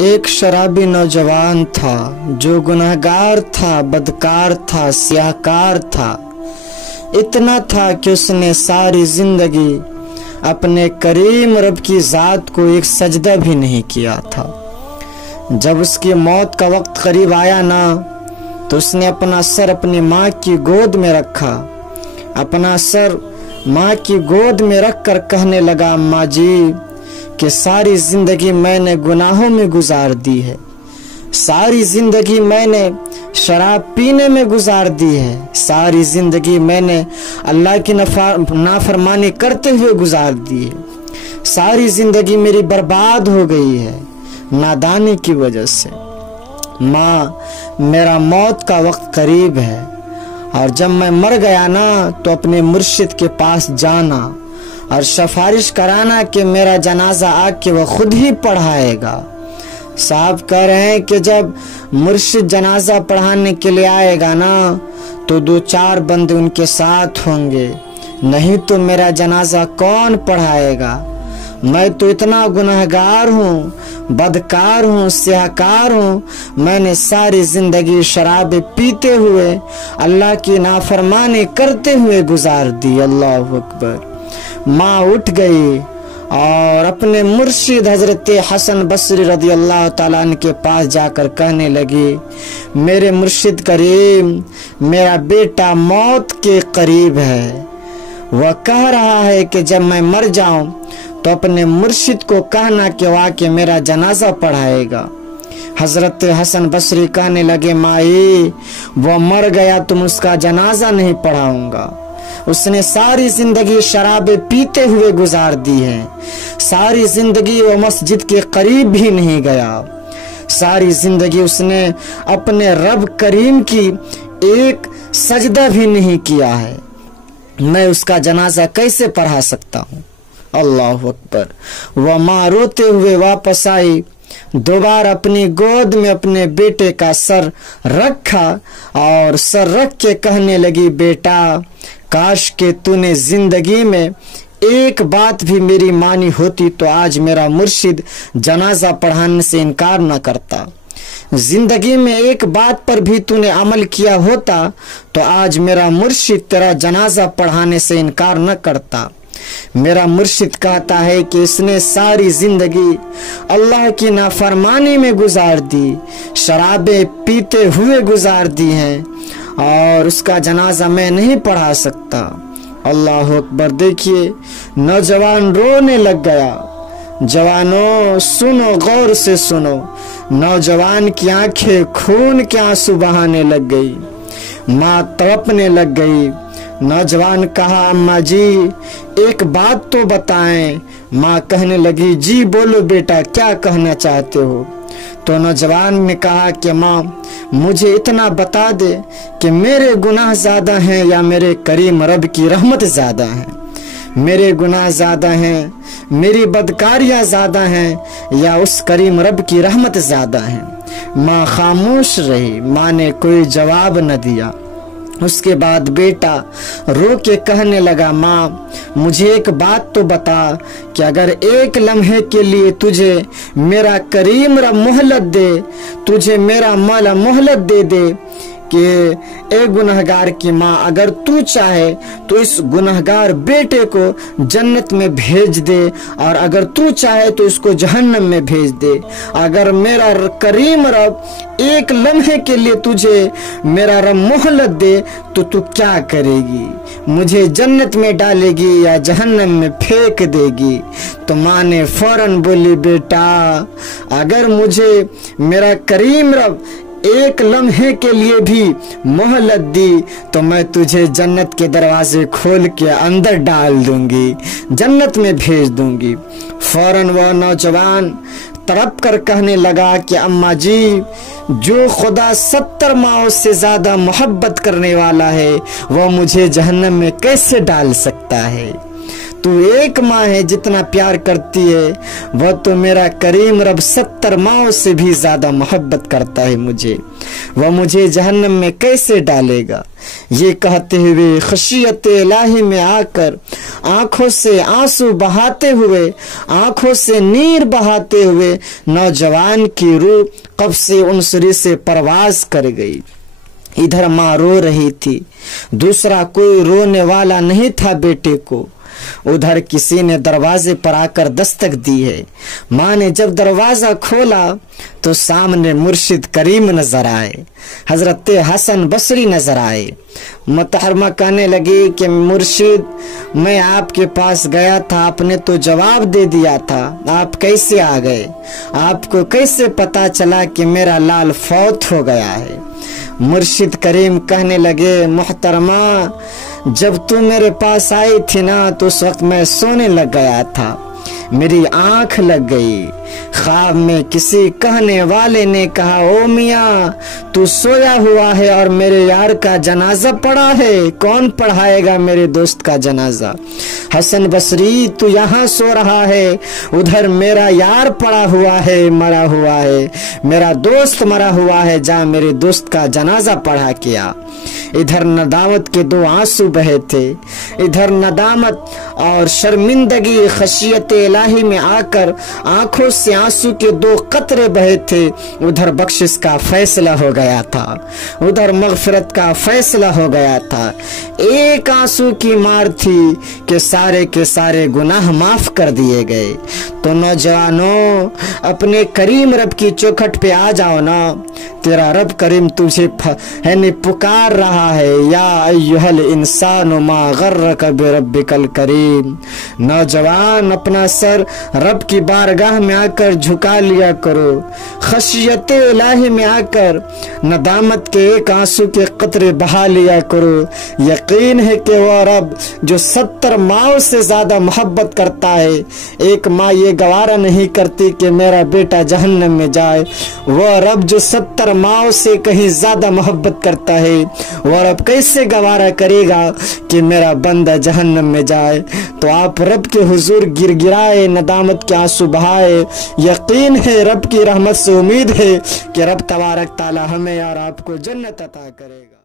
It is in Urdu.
ایک شرابی نوجوان تھا جو گناہگار تھا، بدکار تھا، سیاہکار تھا۔ اتنا تھا کہ اس نے ساری زندگی اپنے کریم رب کی ذات کو ایک سجدہ بھی نہیں کیا تھا۔ جب اس کی موت کا وقت قریب آیا نا تو اس نے اپنا سر اپنی ماں کی گود میں رکھا، اپنا سر ماں کی گود میں رکھ کر کہنے لگا، اماں جی کہ ساری زندگی میں نے گناہوں میں گزار دی ہے، ساری زندگی میں نے شراب پینے میں گزار دی ہے، ساری زندگی میں نے اللہ کی نافرمانی کرتے ہوئے گزار دی ہے، ساری زندگی میری برباد ہو گئی ہے نادانی کی وجہ سے۔ ماں، میرا موت کا وقت قریب ہے، اور جب میں مر گیا نا تو اپنے مرشد کے پاس جانا اور سفارش کرانا کہ میرا جنازہ آ کے وہ خود ہی پڑھائے گا۔ صاحب کہہ رہے ہیں کہ جب مرشد جنازہ پڑھانے کے لیے آئے گا نا تو 2-4 بندے ان کے ساتھ ہوں گے، نہیں تو میرا جنازہ کون پڑھائے گا؟ میں تو اتنا گناہگار ہوں، بدکار ہوں، سیاہکار ہوں، میں نے ساری زندگی شراب پیتے ہوئے، اللہ کی نافرمانی کرتے ہوئے گزار دی۔ اللہ اکبر۔ ماں اٹھ گئی اور اپنے مرشد حضرت حسن بصری رضی اللہ تعالیٰ عنہ کے پاس جا کر کہنے لگی، میرے مرشد کریم، میرا بیٹا موت کے قریب ہے، وہ کہہ رہا ہے کہ جب میں مر جاؤں تو اپنے مرشد کو کہنا کہ وہ کہ میرا جنازہ پڑھائے گا۔ حضرت حسن بصری کہنے لگے، مائی وہ مر گیا، تم اس کا جنازہ نہیں پڑھاؤں گا، اس نے ساری زندگی شرابیں پیتے ہوئے گزار دی ہے، ساری زندگی وہ مسجد کے قریب بھی نہیں گیا، ساری زندگی اس نے اپنے رب کریم کی ایک سجدہ بھی نہیں کیا ہے، میں اس کا جنازہ کیسے پڑھا سکتا ہوں؟ اللہ اکبر۔ وہ ماں روتے ہوئے واپس آئی، دوبارہ اپنی گود میں اپنے بیٹے کا سر رکھا اور سر رکھ کے کہنے لگی، بیٹا کاش کہ تو نے زندگی میں ایک بات بھی میری مانی ہوتی تو آج میرا مرشد جنازہ پڑھانے سے انکار نہ کرتا، زندگی میں ایک بات پر بھی تو نے عمل کیا ہوتا تو آج میرا مرشد تیرا جنازہ پڑھانے سے انکار نہ کرتا۔ میرا مرشد کہتا ہے کہ اس نے ساری زندگی اللہ کی نافرمانی میں گزار دی، شرابیں پیتے ہوئے گزار دی ہیں، اور اس کا جنازہ میں نہیں پڑھا سکتا۔ اللہ اکبر۔ دیکھیے نوجوان رونے لگ گیا۔ جوانوں سنو، غور سے سنو، نوجوان کی آنکھیں خون کے آنسو بہانے لگ گئی، ماں تڑپنے لگ گئی۔ نوجوان کہا، اماں جی ایک بات تو بتائیں۔ ماں کہنے لگی، جی بولو بیٹا، کیا کہنا چاہتے ہو؟ تو نوجوان نے کہا کہ ماں مجھے اتنا بتا دے کہ میرے گناہ زیادہ ہیں یا میرے کریم رب کی رحمت زیادہ ہیں، میرے گناہ زیادہ ہیں، میری بدکاریاں زیادہ ہیں یا اس کریم رب کی رحمت زیادہ ہیں؟ ماں خاموش رہی، ماں نے کوئی جواب نہ دیا۔ اس کے بعد بیٹا رو کے کہنے لگا، ماں مجھے ایک بات تو بتا کہ اگر ایک لمحے کے لیے تجھے میرا کریم رب مہلت دے، تجھے میرا مولا مہلت دے دے کہ اے گنہگار کی ماں، اگر تو چاہے تو اس گنہگار بیٹے کو جنت میں بھیج دے، اور اگر تو چاہے تو اس کو جہنم میں بھیج دے، اگر میرا کریم رب ایک لمحے کے لیے تجھے میرا رب مہلت دے تو کیا کرے گی؟ مجھے جنت میں ڈالے گی یا جہنم میں پھینک دے گی؟ تو ماں نے فوراً بولی، بیٹا اگر مجھے میرا کریم رب ایک لمحے کے لیے بھی مہلت دی تو میں تجھے جنت کے دروازے کھول کے اندر ڈال دوں گی، جنت میں بھیج دوں گی۔ فوراً وہ نوجوان تڑپ کر کہنے لگا کہ اماں جی جو خدا 70 ماؤں سے زیادہ محبت کرنے والا ہے وہ مجھے جہنم میں کیسے ڈال سکتا ہے؟ تو ایک ماں ہے جتنا پیار کرتی ہے، وہ تو میرا کریم رب 70 ماؤں سے بھی زیادہ محبت کرتا ہے مجھے، وہ مجھے جہنم میں کیسے ڈالے گا؟ یہ کہتے ہوئے خشیت الہی میں آ کر آنکھوں سے آنسو بہاتے ہوئے، آنکھوں سے نیر بہاتے ہوئے نوجوان کی روح قبض عنصری سے پرواز کر گئی۔ ادھر ماں رو رہی تھی، دوسرا کوئی رونے والا نہیں تھا بیٹے کو۔ ادھر کسی نے دروازے پر آ کر دستک دی ہے۔ ماں نے جب دروازہ کھولا تو سامنے مرشد کریم نظر آئے، حضرت حسن بصری نظر آئے۔ محترمہ کہنے لگی کہ مرشد، میں آپ کے پاس گیا تھا، آپ نے تو جواب دے دیا تھا، آپ کیسے آ گئے؟ آپ کو کیسے پتا چلا کہ میرا لال فوت ہو گیا ہے؟ مرشد کریم کہنے لگے، محترمہ، جب تو میرے پاس آئی تھی نا تو اس وقت میں سونے لگ گیا تھا، میری آنکھ لگ گئی۔ خواب میں کسی کہنے والے نے کہا، او میاں تو سویا ہوا ہے اور میرے یار کا جنازہ پڑا ہے، کون پڑھائے گا میرے دوست کا جنازہ؟ حسن بصری تو یہاں سو رہا ہے، ادھر میرا یار پڑا ہوا ہے، مرا ہوا ہے، میرا دوست مرا ہوا ہے، جا میرے دوست کا جنازہ پڑھا کیا۔ ادھر ندامت کے 2 آنسو بہے تھے، ادھر ندامت اور شرمندگی خشیت الہی میں آ کر آنکھوں سے آنسو کے 2 قطرے بہے تھے۔ ادھر بخشش کا فیصلہ ہو گیا تھا، ادھر مغفرت کا فیصلہ ہو گیا تھا۔ ایک آنسو کی مار تھی کہ سارے کے سارے گناہ معاف کر دیے گئے۔ تو نوجوانوں، اپنے کریم رب کی چوکھٹ پہ آ جاؤ نا، تیرا رب کریم تجھے پکار رہا ہے، یا ایھا الانسان ما غرک بربک الکریم۔ نوجوان، اپنا سر رب کی بارگاہ میں آ کر جھکا لیا کرو، خشیت الہی میں آ کر ندامت کے ایک آنسو کے قطرے بہا لیا کرو۔ یقین ہے کہ وہ رب جو 70 ماؤں سے زیادہ محبت کرتا ہے، ایک ماں یہ گوارا نہیں کرتی کہ میرا بیٹا جہنم میں جائے، وہ رب جو 70 ماؤں سے کہیں زیادہ محبت کرتا ہے، وہ رب کیسے گوارا کرے گا کہ میرا بندہ جہنم میں جائے؟ تو آپ رب کے حضور گر گرائے، ندامت کے آنسو بہائے۔ یقین ہے، رب کی رحمت سے امید ہے کہ رب تبارک تعالی ہمیں اور آپ کو جنت عطا کرے گا۔